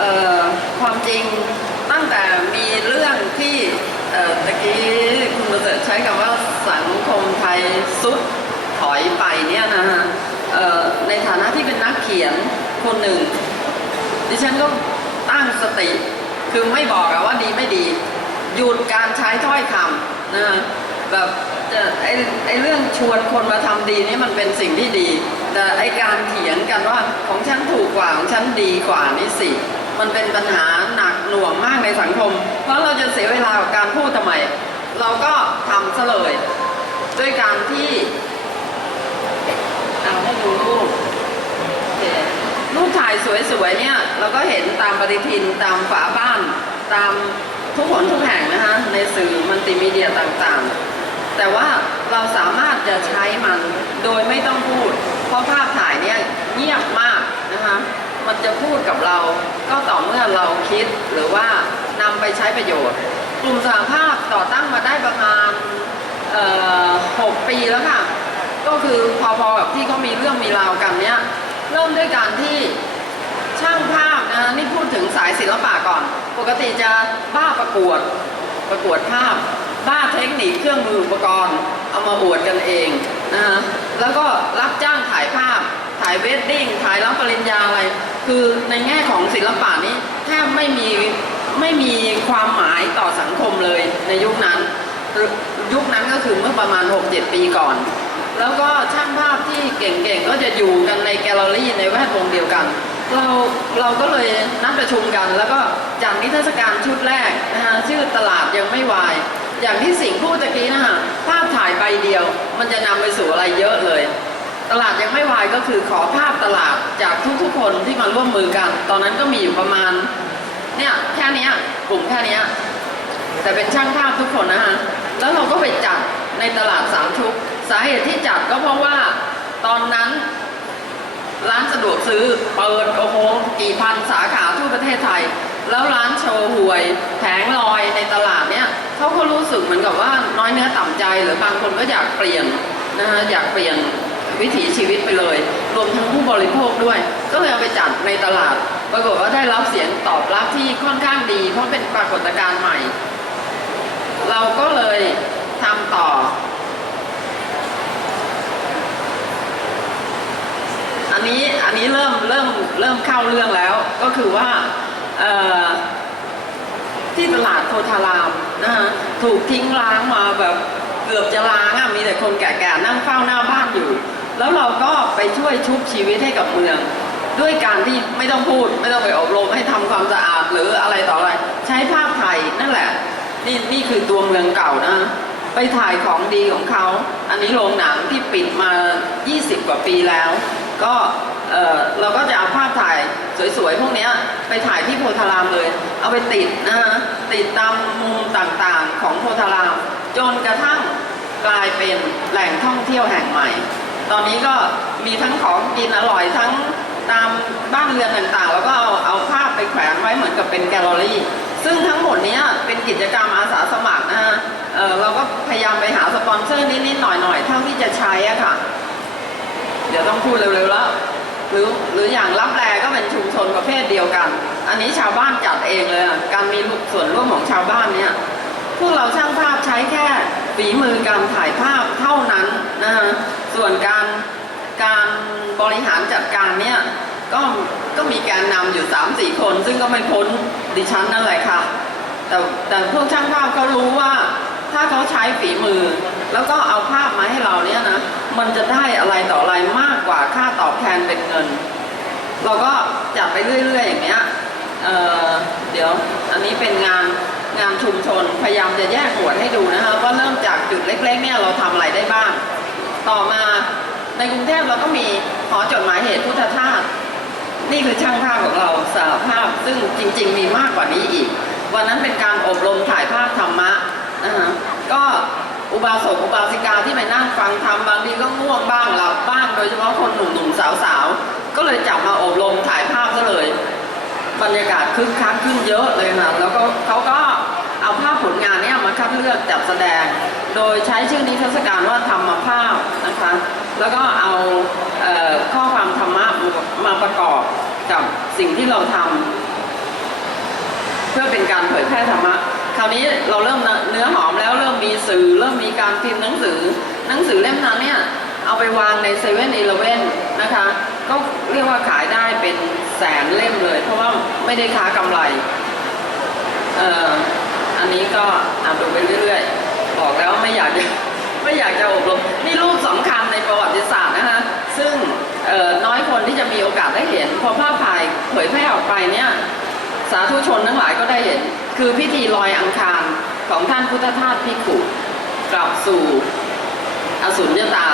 ออความจริงตั้งแต่มีเรื่องที่ตะกี้คุณประเสริฐใช้คำว่าสังคมไทยสุดถอยไปเนี่ยนะฮะในฐานะที่เป็นนักเขียนคนหนึ่ง ดิฉันก็ตั้งสติ คือไม่บอกอะว่าดีไม่ดี หยุดการใช้ถ้อยคำนะฮะแบบไอไอเรื่องชวนคนมาทำดีนี่มันเป็นสิ่งที่ดี แต่ไอการเถียงกันว่าของฉันถูกกว่าของฉันดีกว่านี่สิ มันเป็นปัญหาหนักหน่วงมากในสังคม เพราะเราจะเสียเวลากับการพูดทำไม เราก็ทำซะเลยด้วยการที่เอาให้ดูรูปรูปถ่ายสวยๆเนี่ยเราก็เห็นตามปฏิทินตามฝาบ้าน ตามทุกคนทุกแห่งนะคะในสื่อมัลติมีเดียต่างๆ แต่ว่าเราสามารถจะใช้มันโดยไม่ต้องพูด เพราะภาพถ่ายเนี่ยเงียบมากนะคะ มันจะพูดกับเราก็ต่อเมื่อเราคิดหรือว่านำไปใช้ประโยชน์ กลุ่มสหภาพต่อตั้งมาได้ประมาณเอ่อหกปีแล้วค่ะ ก็คือพอๆกับที่เขามีเรื่องมีราวกันเนี้ยเริ่มด้วยการที่ช่างภาพนะนี่พูดถึงสายศิลปะก่อน ปกติจะบ้าประกวดประกวดภาพ บ้าเทคนิคเครื่องมืออุปกรณ์ เอามาอวดกันเองนะแล้วก็รับจ้างถ่ายภาพ ถ่ายเวดดิ้งถ่ายรับปริญญาอะไร คือในแง่ของศิลปะนี้แทบไม่มีไม่มีความหมายต่อสังคมเลยในยุคนั้น ยุคนั้นก็คือเมื่อประมาณ 6-7 ปีก่อน แล้วก็ช่างภาพที่เก่งๆ ก็จะอยู่กันในแกลเลอรี่ในแวดวงเดียวกัน เราเราก็เลยนัดประชุมกัน แล้วก็จัดนิทรรศการชุดแรกนะฮะชื่อตลาดยังไม่วาย อย่างที่สิงห์พูดตะกี้นะฮะภาพถ่ายใบเดียว มันจะนำไปสู่อะไรเยอะเลย ตลาดยังไม่วายก็คือขอภาพตลาดจากทุกๆคนที่มาร่วมมือกัน ตอนนั้นก็มีอยู่ประมาณเนี่ยแค่นี้กลุ่มแค่นี้แต่เป็นช่างภาพทุกคนนะฮะแล้วเราก็ไปจัดในตลาดสามชุกสาเหตุที่จัดก็เพราะว่าตอนนั้นร้านสะดวกซื้อเปิดโอ้โหกี่พันสาขาทั่วประเทศไทย แล้วร้านโชว์หวยแผงลอยในตลาดเนี่ยเขาก็รู้สึกเหมือนกับว่าน้อยเนื้อต่ำใจหรือบางคนก็อยากเปลี่ยนนะฮะอยากเปลี่ยน วิถีชีวิตไปเลยรวมทั้งผู้บริโภคด้วย ก็เลยเอาไปจัดในตลาด ปรากฏว่าได้รับเสียงตอบรับที่ค่อนข้างดี เพราะเป็นปรากฏการณ์ใหม่ เราก็เลยทำต่อ อันนี้อันนี้เริ่มเริ่มเริ่มเข้าเรื่องแล้ว ก็คือว่าที่ตลาดโพธารามนะฮะถูกทิ้งร้างมาแบบเกือบจะล้างอะมีแต่คนแก่ๆนั่งเฝ้าหน้าบ้านอยู่ แล้วเราก็ไปช่วยชุบชีวิตให้กับเมือง ด้วยการที่ไม่ต้องพูด ไม่ต้องไปอบรมให้ทำความสะอาดหรืออะไรต่ออะไร ใช้ภาพถ่ายนั่นแหละ นี่นี่คือตัวเมืองเก่านะ ไปถ่ายของดีของเขา อันนี้โรงหนังที่ปิดมา 20 กว่าปีแล้ว ก็เออเราก็จะเอาภาพถ่ายสวยๆพวกนี้ไปถ่ายที่โพธารามเลย เอาไปติดนะฮะติดตามมุมต่างๆของโพธาราม จนกระทั่งกลายเป็นแหล่งท่องเที่ยวแห่งใหม่ ตอนนี้ก็มีทั้งของกินอร่อยทั้งตามบ้านเรือนต่างๆ แล้วก็เอาเอาภาพไปแขวนไว้เหมือนกับเป็นแกลเลอรี่ ซึ่งทั้งหมดนี้เป็นกิจกรรมอาสาสมัครนะฮะเเราก็พยายามไปหาสปอนเซอร์นิดๆหน่อยๆเท่าที่จะใช้อะค่ะ เดี๋ยวต้องพูดเร็วๆแล้วหรือหรืออย่างรับแลก็เป็นชุมชนประเภทเดียวกัน อันนี้ชาวบ้านจัดเองเลย การมีส่วนร่วมของชาวบ้านเนี่ย พวกเราช่างภาพใช้แค่ฝีมือการถ่ายภาพเท่านั้นนะฮะ ส่วนการการบริหารจัดการเนี่ยก็ก็มีการนำอยู่ 3 4 คน ซึ่งก็ไม่พ้นดิฉันนั่นแหละค่ะ แต่แต่พวกช่างภาพเขารู้ว่าถ้าเขาใช้ฝีมือ แล้วก็เอาภาพมาให้เราเนี่ยนะมันจะได้อะไรต่ออะไรมากกว่าค่าตอบแทนเป็นเงิน เราก็จัดไปเรื่อย ๆ อย่างเงี้ยเเดี๋ยวอันนี้เป็นงานงานชุมชนพยายามจะแยกหมวดให้ดูนะคะว่าเริ่มจากจุดเล็ก ๆ เนี่ยเราทำอะไรได้บ้าง ต่อมาในกรุงเทพเราก็มีหอจดหมายเหตุพุทธทาสนี่คือช่างภาพของเราสารภาพซึ่งจริง ๆ มีมากกว่านี้อีก วันนั้นเป็นการอบรมถ่ายภาพธรรมะนะฮะก็อุบาสกอุบาสิกาที่ไปนั่งฟังธรรมบางทีก็ง่วงบ้างหลับบ้างโดยเฉพาะคนหนุ่มๆสาวๆก็เลยจับมาอบรมถ่ายภาพซะเลยบรรยากาศคึกคักขึ้นเยอะเลยค่ะแล้วก็เขาก็เอาภาพผลงานเนี้ยมาคัดเลือกจัดแสดง โดยใช้ชื่อนิทรรศการว่าธรรมภาพนะคะ แล้วก็เอาเออข้อความธรรมะมาประกอบกับสิ่งที่เราทำเพื่อเป็นการเผยแพร่ธรรมะคราวนี้เราเริ่มเนื้อหอมแล้วเริ่มมีสื่อ เริ่มมีการพิมพ์หนังสือ หนังสือเล่มนั้นเนี่ยเอาไปวางในเซเว่นอีเลเว่นนะคะ ก็เรียกว่าขายได้เป็นแสนเล่มเลย เพราะว่าไม่ได้ค้ากำไร เอ่ออันนี้ก็อ่านดูไปเรื่อยๆ บอกแล้วไม่อยากจะไม่อยากจะอบรมนี่รูปสำคัญในประวัติศาสตร์นะคะซึ่งน้อยคนที่จะมีโอกาสได้เห็น พอภาพถ่ายเผยแพร่ออกไปเนี่ยสาธุชนทั้งหลายก็ได้เห็น คือพิธีลอยอังคารของท่านพุทธทาสพิขุกลับสู่อสุญญตา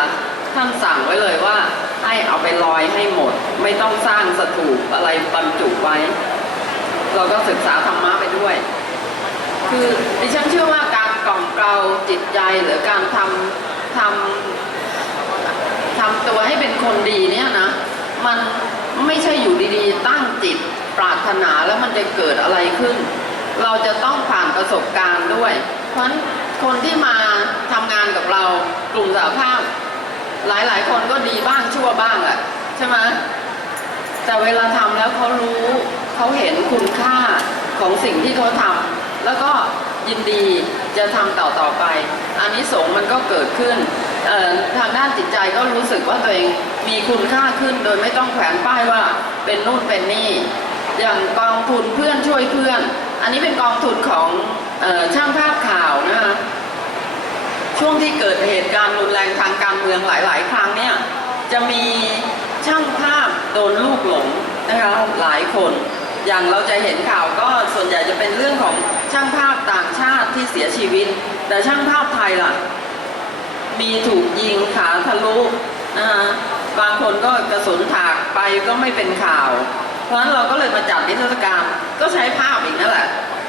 ท่านสั่งไว้เลยว่าให้เอาไปลอยให้หมด ไม่ต้องสร้างสถูปอะไรบรรจุไว้ เราก็ศึกษาธรรมะไปด้วย คือดิฉันเชื่อว่า กล่อมเกลาจิตใจหรือการทำทำทำตัวให้เป็นคนดีเนี่ยนะ มันไม่ใช่อยู่ดีๆ ตั้งจิตปรารถนาแล้วมันจะเกิดอะไรขึ้น เราจะต้องผ่านประสบการณ์ด้วย เพราะฉะนั้นคนที่มาทำงานกับเรากลุ่มสาภาพ หลายๆ คนก็ดีบ้างชั่วบ้างแหละใช่ไหมแต่เวลาทำแล้วเขารู้เขาเห็นคุณค่าของสิ่งที่เขาทำแล้วก็ ยินดีจะทำต่อต่อไปอันนี้สงส์มันก็เกิดขึ้นทางด้านจิตใจก็รู้สึกว่าตัวเองมีคุณค่าขึ้นโดยไม่ต้องแขวนป้ายว่าเป็นนู่นเป็นนี่ อย่างกองทุนเพื่อนช่วยเพื่อน อันนี้เป็นกองทุนของอช่างภาพข่าวนะคะช่วงที่เกิดเหตุการณ์รุนแรงทางการเมืองหลาย ๆ ครั้งเนี่ยจะมีช่างภาพโดนลูกหลงนะคะหลายคน อย่างเราจะเห็นข่าวก็ส่วนใหญ่จะเป็นเรื่องของช่างภาพต่างชาติที่เสียชีวิต แต่ช่างภาพไทยล่ะ มีถูกยิงขาทะลุนะคะบางคนก็กระสุนถากไปก็ไม่เป็นข่าว เพราะฉะนั้นเราก็เลยมาจัดนิทรรศการก็ใช้ภาพอีกนั่นแหละ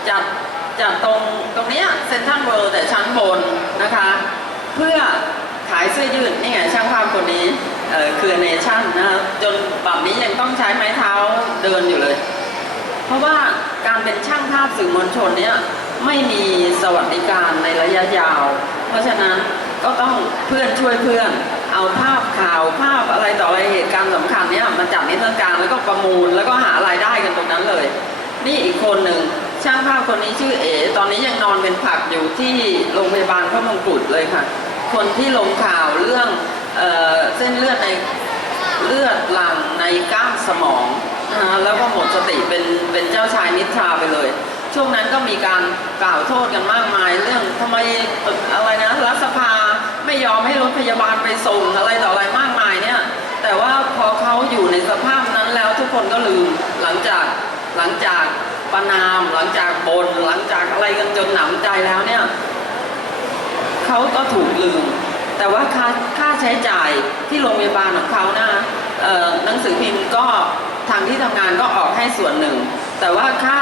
จัดจัดตรงตรงนี้เซ็นทรัลเวิลด์แต่ชั้นบนนะคะ เพื่อขายเสื้อยืดนี่ไงช่างภาพคนนี้เออคือเนชั่นนะจนแบบนี้ยังต้องใช้ไม้เท้าเดินอยู่เลย ราะว่าการเป็นช่างภาพสื่อมวลชนเนี่ยไม่มีสวัสดิการในระยะยาว เพราะฉะนั้นก็ต้องเพื่อนช่วยเพื่อน เอาภาพข่าวภาพอะไรต่ออะไรเหตุการณ์สำคัญเนี่ยมาจัดนิทรรศการแล้วก็ประมูลแล้วก็หารายได้กันตรงนั้นเลย นี่อีกคนหนึ่งช่างภาพคนนี้ชื่อเอ๋ตอนนี้ยังนอนเป็นผักอยู่ที่โรงพยาบาลพระมงกุฎเลยค่ะ คนที่ลงข่าวเรื่องเออเส้นเลือดในเลือดหลั่งในก้านสมอง แล้วก็หมดสติเป็นเป็นเจ้าชายนิทราไปเลย ช่วงนั้นก็มีการกล่าวโทษกันมากมาย เรื่องทำไมตึกอะไรนะรัฐสภาไม่ยอมให้รถพยาบาลไปส่งอะไรต่ออะไรมากมายเนี่ย แต่ว่าพอเขาอยู่ในสภาพนั้นแล้วทุกคนก็ลืมหลังจากหลังจากประนามหลังจากบนหลังจากอะไรกันจนหนำใจแล้วเนี่ยเขาก็ถูกลืม แต่ว่าค่าค่าใช้จ่ายที่โรงพยาบาลของเขานะเอ่อหนังสือพิมพ์ก็ ทางที่ทำงานก็ออกให้ส่วนหนึ่ง แต่ว่าค่า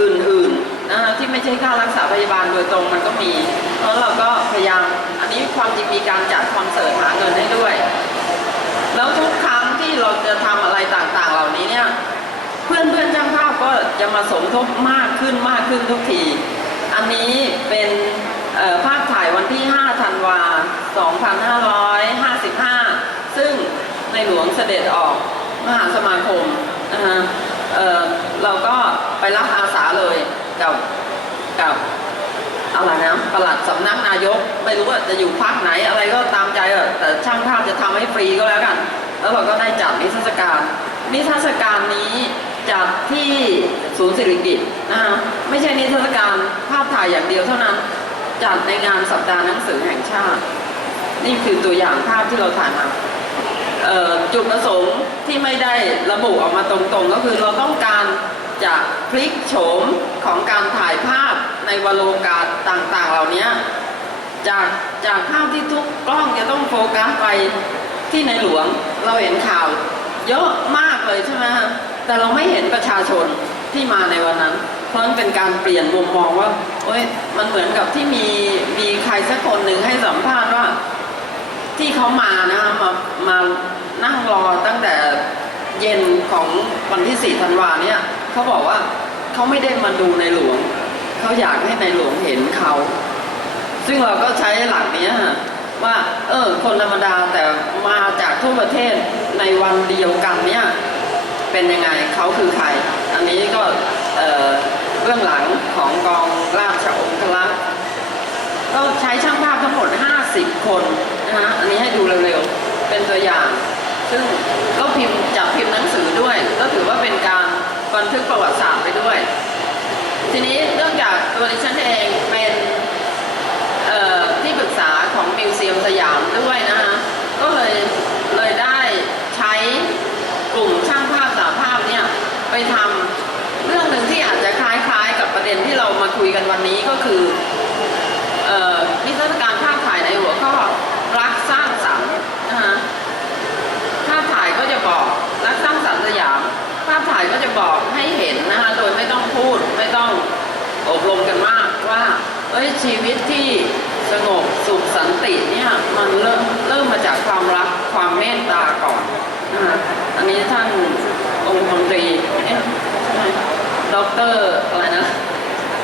อื่นๆนะที่ไม่ใช่ค่ารักษาพยาบาลโดยตรงมันก็มี เพราะเราก็พยายามอันนี้ความจริงมีการจัดคอนเสิร์ตหาเงินให้ด้วย แล้วทุกครั้งที่เราจะทำอะไรต่างๆ เหล่านี้เนี่ยเพื่อนเพื่อนๆช่างภาพก็จะมาสมทบมากขึ้นมากขึ้นทุกที อันนี้เป็นภาพถ่ายวันที่ 5 ธันวา 2555 ซึ่งในหลวงเสด็จออก มหาสมาคมนะฮะเเราก็ไปรับอาสาเลยกับกับอะไรนะประหลัดสำนักนายกไม่รู้ว่าจะอยู่พักไหนอะไรก็ตามใจออะแต่ช่างภาพจะทำให้ฟรีก็แล้วกัน แล้วเราก็ได้จัดนิทรรศการนิทรรศการนี้จัดที่ศูนย์สิริกิตนะฮะไม่ใช่นิทรรศการภาพถ่ายอย่างเดียวเท่านั้น จัดในงานสัปดาห์หนังสือแห่งชาติ นี่คือตัวอย่างภาพที่เราถ่ายมา จุดประสงค์ที่ไม่ได้ระบุออกมาตรงๆ ก็คือเราต้องการจะพลิกโฉมของการถ่ายภาพในวโรกาสต่างๆ เหล่านี้จากจากภาพที่ทุกกล้องจะต้องโฟกัสไปที่ในหลวงเราเห็นข่าว เยอะมากเลยใช่ไหมฮะแต่เราไม่เห็นประชาชนที่มาในวันนั้น เพราะฉะนั้นเป็นการเปลี่ยนมุมมองว่าเอ้ยมันเหมือนกับที่มีมีใครสักคนหนึ่งให้สัมภาษณ์ว่า ที่เขามานะมามานั่งรอตั้งแต่เย็นของวันที่ 4 ธันวาเนี่ยเขาบอกว่าเขาไม่ได้มาดูในหลวง เขาอยากให้ในหลวงเห็นเขา ซึ่งเราก็ใช้หลักนี้ยฮะว่า เออ คนธรรมดาแต่มาจากทั่วประเทศในวันเดียวกันเนี่ยเป็นยังไงเขาคือใคร อันนี้ก็เอ่อเบื้องหลังของกองราชองครักษ์ก็ใช้ช่างภาพทั้งหมด 50 คน นะฮะอันนี้ให้ดูเร็วๆ เป็นตัวอย่าง ซึ่งก็พิมพ์จับพิมพ์หนังสือด้วย ก็ถือว่าเป็นการบันทึกประวัติศาสตร์ไปด้วย ทีนี้เนื่องจากตัวดิฉันเองเป็นที่ปรึกษาของมิวเซียมสยามด้วยนะคะก็เลยเลยได้ใช้กลุ่มช่างภาพสาภาพเนี่ยไปทำเรื่องหนึ่งที่อาจจะคล้ายๆ กับประเด็นที่เรามาคุยกันวันนี้ก็คือเอ่อนิทรรศการภาพถ่ายในหัวข้อรักสร้างสรรค์นะคะภาพถ่ายก็จะบอกรักสร้างสรรค์สยาม ภาพถ่ายก็จะบอกให้เห็นนะคะโดยไม่ต้องพูดไม่ต้อง อบรมกันมากว่าเอ้ยชีวิตที่สงบสุขสันติเนี่ยมันเริ่มเริ่มมาจากความรักความเมตตาก่อนนะคะอันนี้ท่านองค์มนตรีด็อกเตอร์อะไรนะ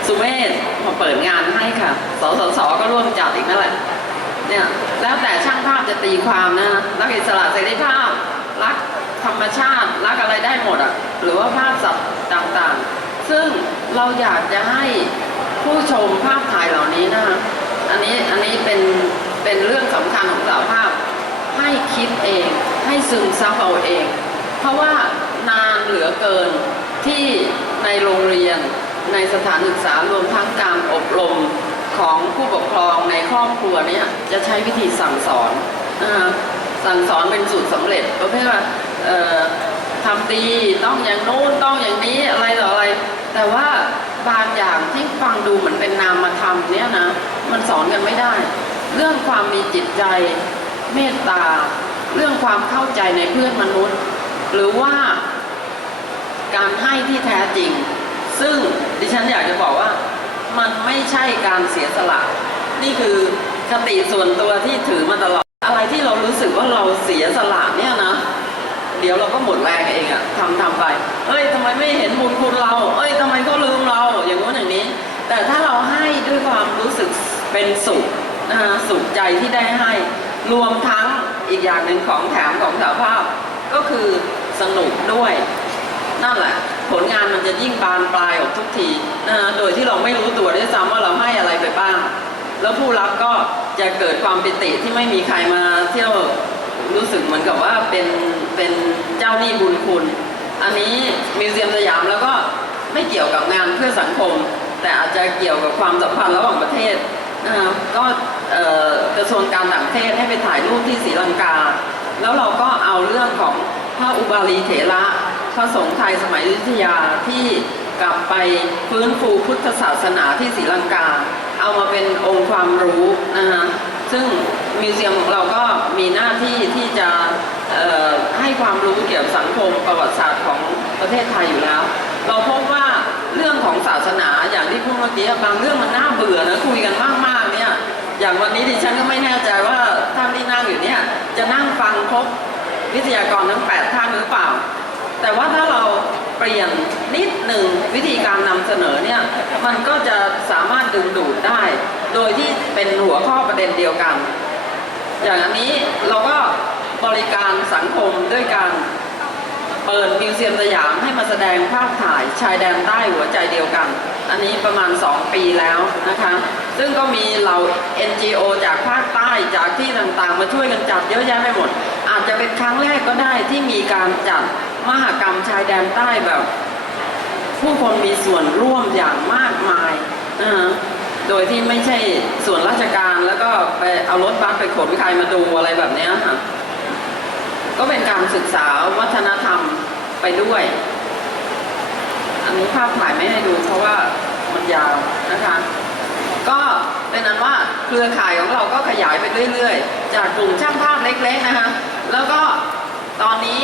สุเมธมาเปิดงานให้ค่ะ สสสก็ร่วมจัดอีกนั่นแหละ เนี่ยแล้วแต่ช่างภาพจะตีความนะรักอิสระเสรีภาพ รักธรรมชาติ รักอะไรได้หมดอะ หรือว่าภาพสัตว์ต่างๆ ซึ่ง เราอยากจะให้ผู้ชมภาพถ่ายเหล่านี้นะคะอันนี้อันนี้เป็นเป็นเรื่องสำคัญของสาภาพ ให้คิดเอง ให้ซึมซับเอาเอง เพราะว่านานเหลือเกินที่ในโรงเรียนในสถานศึกษารวมทั้งการอบรมของผู้ปกครองในครอบครัวเนี่ยจะใช้วิธีสั่งสอนนะคะสั่งสอนเป็นสูตรสำเร็จประเภทว่า ทำดีต้องอย่างโน้นต้องอย่างนี้อะไรต่ออะไร แต่ว่าบางอย่างที่ฟังดูเหมือนเป็นนามธรรมเนี่ยนะมันสอนกันไม่ได้ เรื่องความมีจิตใจเมตตา เรื่องความเข้าใจในเพื่อนมนุษย์ หรือว่าการให้ที่แท้จริง ซึ่งดิฉันอยากจะบอกว่ามันไม่ใช่การเสียสละ นี่คือคติส่วนตัวที่ถือมาตลอด อะไรที่เรารู้สึกว่าเราเสียสละเนี่ยนะ เดี๋ยวเราก็หมดแรงเองอะทำทำไปเอ้ยทำไมไม่เห็นบุญคุณเรา เอ้ยทำไมเขาลืมเราอย่างนู้นอย่างนี้ แต่ถ้าเราให้ด้วยความรู้สึกเป็นสุขนะคะสุขใจที่ได้ให้รวมทั้งอีกอย่างหนึ่งของแถมของสาภาพ ก็คือสนุกด้วย นั่นแหละ ผลงานมันจะยิ่งบานปลายออกทุกทีนะฮะโดยที่เราไม่รู้ตัวด้วยซ้ำว่าเราให้อะไรไปบ้าง แล้วผู้รับก็จะเกิดความปิติที่ไม่มีใครมาเที่ยว รู้สึกเหมือนกับว่าเป็นเป็นเจ้าหนี้บุญคุณ อันนี้มิวเซียมสยามแล้วก็ไม่เกี่ยวกับงานเพื่อสังคม แต่อาจจะเกี่ยวกับความสัมพันธ์ระหว่างประเทศก็กระทรวงการต่างประเทศให้ไปถ่ายรูปที่ศรีลังกา แล้วเราก็เอาเรื่องของพระอุบาลีเถระพระสงฆ์ไทยสมัยยุทธยาที่กลับไปฟื้นฟูพุทธศาสนาที่ศรีลังกา เอามาเป็นองค์ความรู้นะคะ ซึ่งมิวเซียมของเราก็มีหน้าที่ที่จะให้ความรู้เกี่ยวกับสังคมประวัติศาสตร์ของประเทศไทยอยู่แล้ว เราพบว่าเรื่องของศาสนาอย่างที่พูดเมื่อกี้บางเรื่องมันน่าเบื่อนะคุยกันมากๆเนี่ยอย่างวันนี้ดิฉันก็ไม่แน่ใจว่าท่านที่นั่งอยู่เนี่ยจะนั่งฟังครบวิทยากรทั้งแปดท่านหรือเปล่า แต่ว่าถ้าเราเปลี่ยนนิดหนึ่งวิธีการนำเสนอเนี่ยมันก็จะสามารถดึงดูดได้ โดยที่เป็นหัวข้อประเด็นเดียวกัน อย่างอันนี้เราก็บริการสังคมด้วยการเปิดมิวเซียมสยามให้มาแสดงภาพถ่ายชายแดนใต้หัวใจเดียวกัน อันนี้ประมาณ 2 ปีแล้วนะคะ ซึ่งก็มีเรา NGO จากภาคใต้จากที่ต่างๆ มาช่วยกันจัดเยอะแยะไปหมด อาจจะเป็นครั้งแรกก็ได้ที่มีการจัด มหกรรมชายแดนใต้แบบ ผู้คนมีส่วนร่วมอย่างมากมายนะฮะโดยที่ไม่ใช่ส่วนราชการแล้วก็ไปเอารถบัสไปขนใครมาดูอะไรแบบนี้ค่ะก็เป็นการศึกษาวัฒนธรรมไปด้วย อันนี้ภาพถ่ายไม่ให้ดูเพราะว่ามันยาวนะคะ ก็เป็นนั้นว่าเครือข่ายของเราก็ขยายไปเรื่อย ๆ จากกลุ่มช่างภาพเล็ก ๆ นะคะ แล้วก็ตอนนี้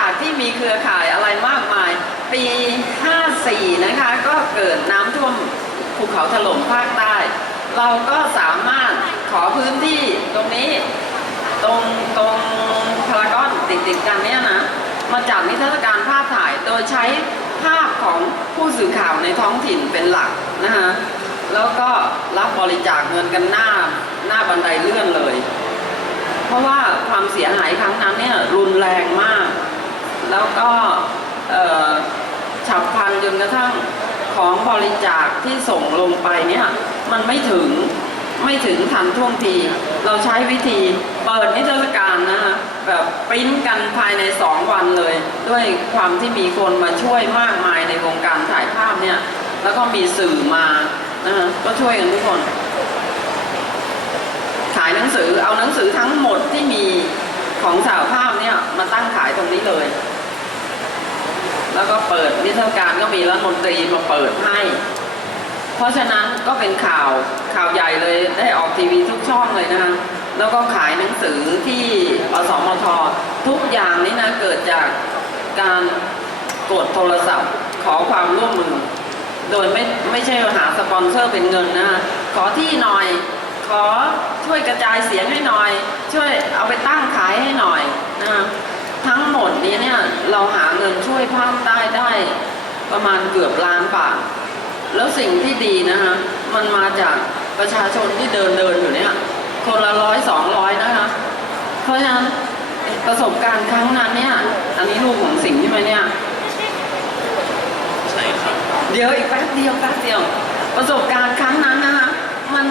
จากที่มีเครือข่ายอะไรมากมาย ปี 54 นะคะ ก็เกิดน้ำท่วมภูเขาถล่มภาคใต้ เราก็สามารถขอพื้นที่ตรงนี้ ตรงตรงพารากอนติดติดกันเนี่ยนะ มาจัดนิทรรศการภาพถ่ายโดยใช้ภาพของผู้สื่อข่าวในท้องถิ่นเป็นหลักนะคะแล้วก็รับบริจาคเงินกันหน้าหน้าบันไดเลื่อนเลย เพราะว่าความเสียหายครั้งนั้นเนี่ยรุนแรงมาก แล้วก็ฉับพลันจนกระทั่งของบริจาคที่ส่งลงไปเนี่ยมันไม่ถึงไม่ถึงทันท่วงที เราใช้วิธีเปิดนิทรรศการนะคะแบบปริ้นกันภายในสองวันเลย ด้วยความที่มีคนมาช่วยมากมายในวงการถ่ายภาพเนี่ย แล้วก็มีสื่อมานะคะก็ช่วยกันทุกคน ขายหนังสือเอาหนังสือทั้งหมดที่มีของสหภาพเนี่ยมาตั้งขายตรงนี้เลย แล้วก็เปิดนิทรรศการก็มีรัฐมนตรีมาเปิดให้ เพราะฉะนั้นก็เป็นข่าวข่าวใหญ่เลยได้ออกทีวีทุกช่องเลยนะคะแล้วก็ขายหนังสือที่อสมททุกอย่างนี่นะเกิดจากการกดโทรศัพท์ ขอความร่วมมือ โดยไม่ไม่ใช่หาสปอนเซอร์เป็นเงินนะคะขอที่หน่อย ขอช่วยกระจายเสียงให้หน่อย ช่วยเอาไปตั้งขายให้หน่อยนะคะ ทั้งหมดนี้เนี่ยเราหาเงินช่วยภาคใต้ได้ประมาณเกือบล้านบาท แล้วสิ่งที่ดีนะคะมันมาจากประชาชนที่เดินเดินอยู่เนี่ยคนละร้อยสองร้อยนะคะเพราะฉะนั้นประสบการณ์ครั้งนั้นเนี่ย อันนี้ลูกของสิงห์ใช่ไหมเนี่ยใช่ครับเดี๋ยวอีกแป๊บเดียวแป๊บเดียว ประสบการณ์ครั้งนั้นนะคะมัน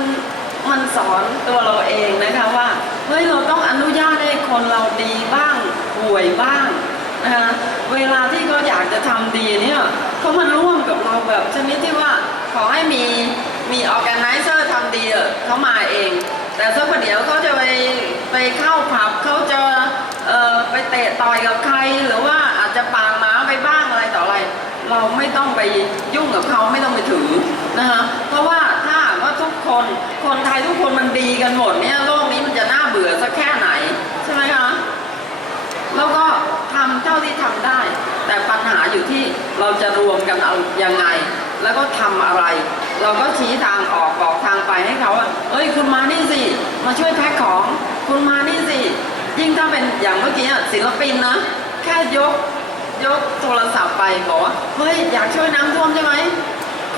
มันสอนตัวเราเองนะคะว่าเฮ้ยเราต้องอนุญาตให้คนเราดีบ้าง ป่วยบ้างนะคะเวลาที่เขาอยากจะทำดีเนี่ยเขามาร่วมกับเราแบบชนิดที่ว่าขอให้มีมีออแกไนเซอร์ทำดีเขามาเอง แต่สักประเดี๋ยวเขาจะไปไปเข้าผับเขาจะเอ่อไปเตะต่อยกับใครหรือว่าอาจจะปางม้าไปบ้างอะไรต่ออะไร เราไม่ต้องไปยุ่งกับเขาไม่ต้องไปถือนะคะเพราะว่าถ้าว่าทุกคนคนไทยทุกคนมันดีกันหมดเนี่ยโลกนี้มันจะน่าเบื่อสักแค่ไหน แล้วก็ทำเท่าที่ทำได้ แต่ปัญหาอยู่ที่เราจะรวมกันเอายังไง แล้วก็ทำอะไร เราก็ชี้ทางออกบอกทางไปให้เขาว่าเอ้ยคุณมานี่สิมาช่วยแพ็คของคุณมานี่สิยิ่งถ้าเป็นอย่างเมื่อกี้ศิลปินนะแค่ยกยกโทรศัพท์ไปบอกว่าเฮ้ยอยากช่วยน้ำท่วมใช่ไหม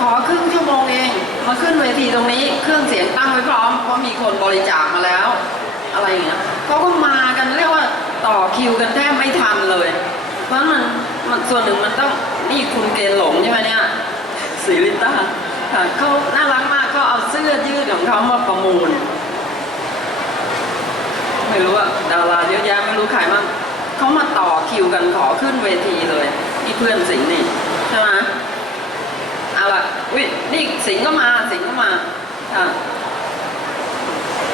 ขอครึ่งชั่วโมงเองมาขึ้นเวทีตรงนี้เครื่องเสียงตั้งไว้พร้อมเพราะมีคนบริจาคมาแล้ว อะไรอย่างเงี้ยเขาก็มากันเต่อคิวกันแทบไม่ทันเลย เพราะมันมันส่วนหนึ่งมันต้องนี่คุณเกณฑ์หลงใช่ไหมเนี่ยสีลิต้าค่ะเขาน่ารักมากเขาเอาเสื้อยืดของเขามาประมูล ไม่รู้อะดาราเยอะแยะไม่รู้ใครมั่งเขามาต่อคิวกันขอขึ้นเวทีเลยนี่เพื่อนสิงห์นี่ใช่ไหมเอาละวินี่สิงห์ก็มาสิงห์ก็มาค่ะ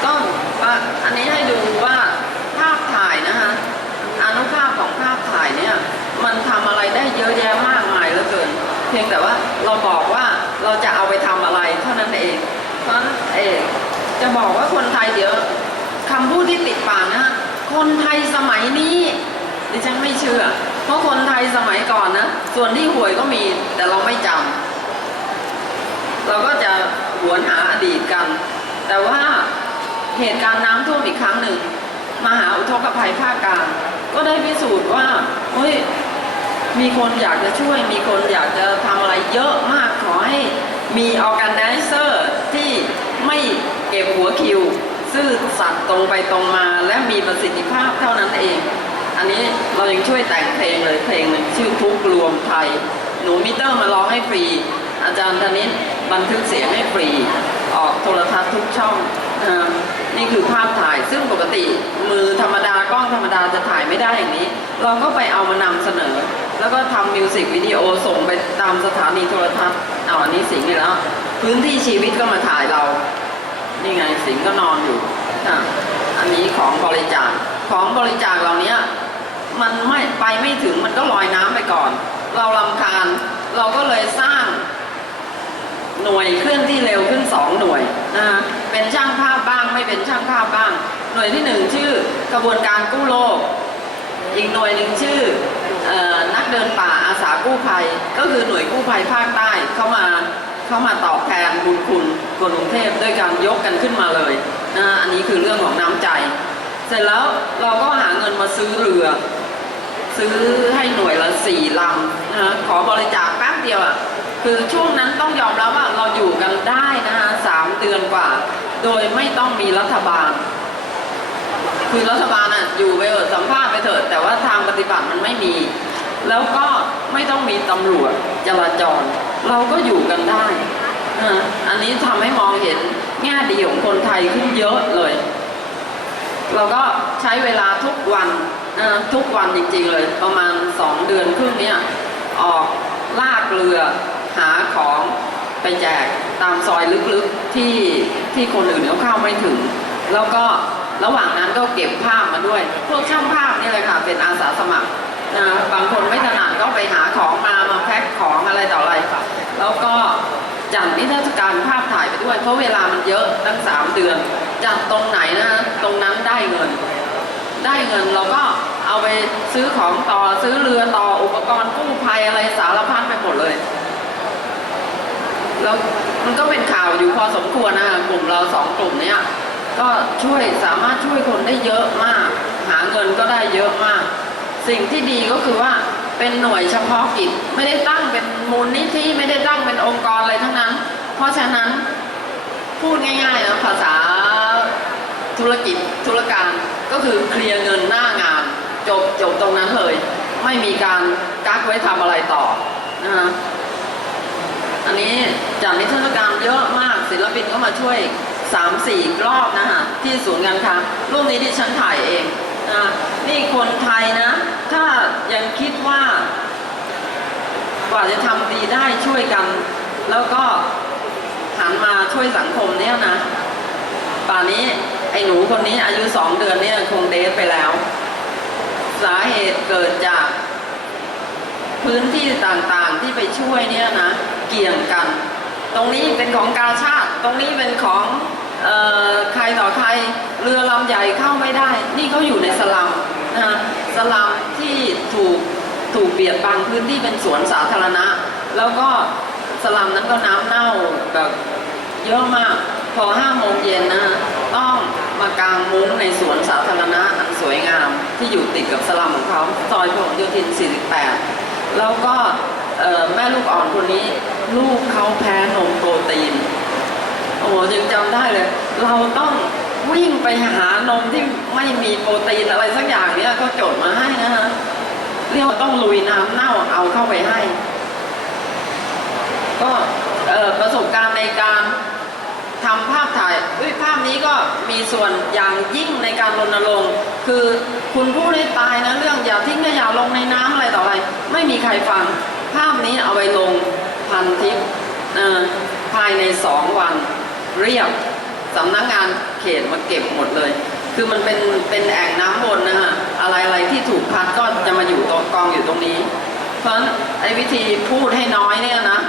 ก็อันนี้ให้ดูว่าภาพถ่ายนะคะ อนุภาพของภาพถ่ายเนี่ยมันทำอะไรได้เยอะแยะมากมายเหลือเกิน เพียงแต่ว่าเราบอกว่าเราจะเอาไปทำอะไรเท่านั้นเอง เพราะเองจะบอกว่าคนไทยเดี๋ยวคำพูดที่ติดปากนะคนไทยสมัยนี้ดิฉันไม่เชื่อ เพราะคนไทยสมัยก่อนนะส่วนที่หวยก็มีแต่เราไม่จำเราก็จะหวนหาอดีตกัน แต่ว่าเหตุการณ์น้ำท่วมอีกครั้งหนึ่งมหาอุทกภัยภาคกลาง ก็ได้พิสูจน์ว่าเฮ้ยมีคนอยากจะช่วย มีคนอยากจะทำอะไรเยอะมากขอให้มีออ g a แ i เซอร์ที่ไม่เก็บหัวคิว ซื่อสัตย์ตรงไปตรงมาและมีประสิทธิภาพเท่านั้นเอง อันนี้เรายังช่วยแต่งเพลงเลยเพลงหนึ่งชื่อทุกรวมไทย หนูมิเตอร์มาร้องให้ฟรี อาจารย์ธนิตบันทึกเสียงให้ฟรี ออกโทรทัศน์ทุกช่อง นี่คือภาพถ่ายซึ่งปกติมือธรรมดากล้องธรรมดาจะถ่ายไม่ได้อย่างนี้ เราก็ไปเอามานำเสนอ แล้วก็ทำมิวสิกวิดีโอส่งไปตามสถานีโทรทัศน์เอาอันนี้สิงห์อีกแล้ว พื้นที่ชีวิตก็มาถ่ายเรา นี่ไงสิงห์ก็นอนอยู่อันนี้ของบริจาคของบริจาคเหล่านี้มันไม่ไปไม่ถึงมันก็ลอยน้ำไปก่อน เราลำคาญเราก็เลยสร้าง หน่วยเคลื่อนที่เร็วขึ้น 2 หน่วยนะฮะเป็นช่างภาพบ้างไม่เป็นช่างภาพบ้าง หน่วยที่หนึ่งชื่อกระบวนการกู้โลก อีกหน่วยหนึ่งชื่ออนักเดินป่าอาสากู้ภัย ก็คือหน่วยกู้ภัยภาคใต้เข้ามาเข้ามาตอบแทนบุญคุณคนกรุงเทพด้วยการยกกันขึ้นมาเลยนะอันนี้คือเรื่องของน้ำใจ เสร็จแล้วเราก็หาเงินมาซื้อเรือ ซื้อให้หน่วยละสี่ลำนะขอบริจาคแป๊บเดียวอะ คือช่วงนั้นต้องยอมรับว่าเราอยู่กันได้นะฮะสามเดือนกว่า โดยไม่ต้องมีรัฐบาล คือรัฐบาลอะอยู่ไปเถอะสัมภาษณ์ไปเถอะแต่ว่าทางปฏิบัติมันไม่มี แล้วก็ไม่ต้องมีตำรวจจราจร เราก็อยู่กันได้นะอันนี้ทำให้มองเห็นแง่ดีของคนไทยขึ้นเยอะเลย เราก็ใช้เวลาทุกวันทุกวันจริงๆเลย ประมาณสองเดือนครึ่งเนี้ยออกลากเรือ หาของไปแจกตามซอยลึกๆที่ที่คนอื่นเขาเข้าไม่ถึง แล้วก็ระหว่างนั้นก็เก็บภาพมาด้วย พวกช่างภาพนี่เลยค่ะเป็นอาสาสมัครนะบางคนไม่ถนัดก็ไปหาของมามาแพ็คของอะไรต่ออะไรค่ะแล้วก็จัดนิทรรศการภาพถ่ายไปด้วย เพราะเวลามันเยอะตั้งสามเดือนจัดตรงไหนนะตรงนั้นได้เงิน ได้เงินเราก็เอาไปซื้อของต่อซื้อเรือต่ออุปกรณ์กู้ภัยอะไรสารพัดไปหมดเลย แล้วมันก็เป็นข่าวอยู่พอสมควรนะกลุ่มเราสองกลุ่มเนี้ยก็ช่วยสามารถช่วยคนได้เยอะมาก หาเงินก็ได้เยอะมาก สิ่งที่ดีก็คือว่าเป็นหน่วยเฉพาะกิจ ไม่ได้ตั้งเป็นมูลนิธิไม่ได้ตั้งเป็นองค์กรอะไรทั้งนั้น เพราะฉะนั้นพูดง่ายๆนะภาษาธุรกิจธุรการก็คือเคลียร์เงินหน้างาน จบจบตรงนั้นเลย ไม่มีการกักไว้ทำอะไรต่อนะฮะ อันนี้จากนิทรรศการเยอะมากศิลปินก็มาช่วยสามสี่รอบนะฮะที่ศูนย์การค้ารูปนี้ที่ฉันถ่ายเองนะนี่คนไทยนะ ถ้ายังคิดว่ากว่าจะทำดีได้ช่วยกัน แล้วก็หันมาช่วยสังคมเนี่ยนะ ป่านนี้ไอ้หนูคนนี้อายุสองเดือนเนี่ยคงเดทไปแล้ว สาเหตุเกิดจาก พื้นที่ต่างๆที่ไปช่วยเนี่ยนะเกี่ยงกัน ตรงนี้เป็นของกาชาติ ตรงนี้เป็นของออใครต่อใครเรือลำใหญ่เข้าไม่ได้ นี่เขาอยู่ในสลัมนะสลัมที่ถูกถูกเบียดบังพื้นที่เป็นสวนสาธารณะ แล้วก็สลัมนั้นก็น้ำเน่าแบบเยอะมาก พอห้าโมงเย็นนะฮะต้องมากางมุ้งในสวนสาธารณะอันสวยงาม ที่อยู่ติดกับสลัมของเขาซอยพหลโยธิน 48 แล้วก็แม่ลูกอ่อนคนนี้ ลูกเขาแพ้นมโปรตีน โอ้โหยังจำได้เลย เราต้องวิ่งไปหานมที่ไม่มีโปรตีนอะไรสักอย่างเนี้ยก็โจทย์มาให้นะฮะเรียกว่าต้องลุยน้ำเน่าเอาเข้าไปให้ ก็ประสบการณ์ในการ ทำภาพถ่ายเอ้ยภาพนี้ก็มีส่วนอย่างยิ่งในการรณรงค์คือคุณพูดให้ตายนะเรื่องอย่าทิ้งขยะลงในน้ำอะไรต่ออะไร ไม่มีใครฟัง ภาพนี้เอาไปลงพันทิปภายในสองวันเรียบสำนักงานเขตมาเก็บหมดเลย คือมันเป็นเป็นแอ่งน้ำวนนะฮะอะไรอะไรที่ถูกพัดก็จะมาอยู่ตรงกองอยู่ตรงนี้ เพราะฉะนั้นไอ้วิธีพูดให้น้อยเนี่ยนะ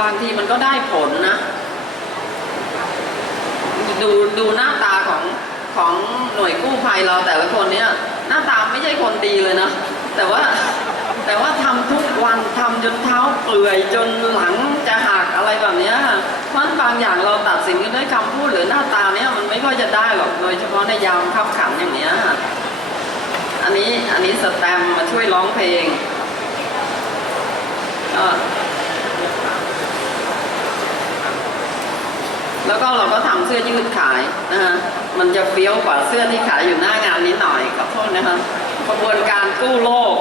บางทีมันก็ได้ผลนะ ดูดูหน้าตาของของหน่วยกู้ภัยเราแต่ละคนเนี่ยหน้าตาไม่ใช่คนดีเลยนะ แต่ว่าแต่ว่าทำทุกวันทำจนเท้าเปื่อยจนหลังจะหักอะไรแบบเนี้ยเพราะฉะนั้นบางอย่างเราตัดสินกันด้วยคำพูดหรือหน้าตาเนี่ยมันไม่ค่อยจะได้หรอกโดยเฉพาะในยามขับขันอย่างเนี้ยอันนี้อันนี้สแตมมาช่วยร้องเพลงก็ แล้วก็เราก็ทำเสื้อยืดขายนะฮะมันจะเฟี้ยวกว่าเสื้อที่ขายอยู่หน้างานนิดหน่อยขอโทษนะคะกระบวนการกู้โลก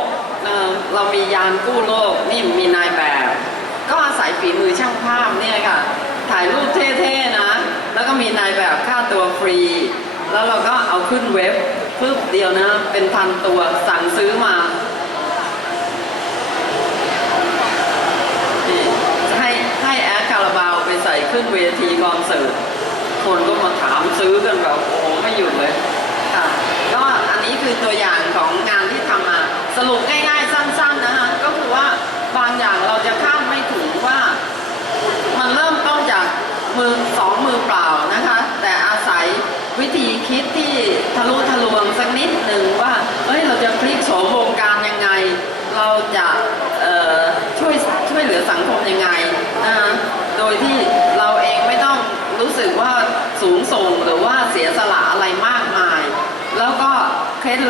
เเรามียานกู้โลกนี่มีนายแบบ ก็อาศัยฝีมือช่างภาพเนี่ยค่ะ ถ่ายรูปเท่ๆนะ แล้วก็มีนายแบบค่าตัวฟรี แล้วเราก็เอาขึ้นเว็บปึ๊บเดียวนะ เป็นพันตัวสั่งซื้อมา นี่ให้ให้แอดคาราบาวไปใส่ ขึ้นเวทีคอนเสิร์ตคนก็มาถามซื้อกันแบบโอ้โหไม่หยุดเลยค่ะก็อันนี้คือตัวอย่างของงานที่ทำมาสรุปง่ายๆสั้นๆนะฮะก็คือว่าบางอย่างเราจะคาดไม่ถึงว่า มันเริ่มต้นจากมือสองมือเปล่านะคะ แต่อาศัยวิธีคิดที่ทะลุทะลวงสักนิดหนึ่งว่าเอ้ยเราจะพลิกโฉมวงการยังไง เราจะช่วยช่วยเหลือสังคมยังไงนะคะโดยที่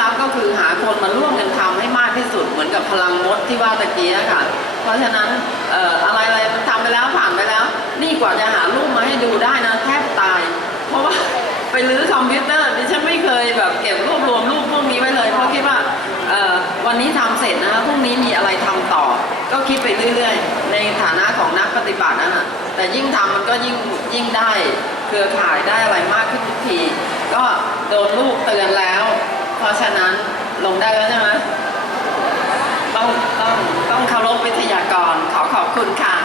ลับก็คือหาคนมาร่วมกันทำให้มากที่สุดเหมือนกับพลังมดที่ว่าตะกี้ค่ะ เพราะฉะนั้นอะไรอะไรมันทำไปแล้วผ่านไปแล้ว นี่กว่าจะหารูปมาให้ดูได้นะแทบตาย เพราะว่าไปรื้อคอมพิวเตอร์ดิฉันไม่เคยแบบเก็บรวบรวมรูปพวกนี้ไว้เลย เพราะคิดว่าวันนี้ทำเสร็จนะคะพรุ่งนี้มีอะไรทำต่อ ก็คิดไปเรื่อยๆ ในฐานะของนักปฏิบัตินะะแต่ยิ่งทำมันก็ยิ่งยิ่งได้เครือข่ายได้อะไรมากขึ้นทุกที ก็โดนลูกเตือนแล้ว เพราะฉะนั้นลงได้แล้วใช่ไหมต้องต้องต้องเคารพวิทยากรขอขอบคุณค่ะ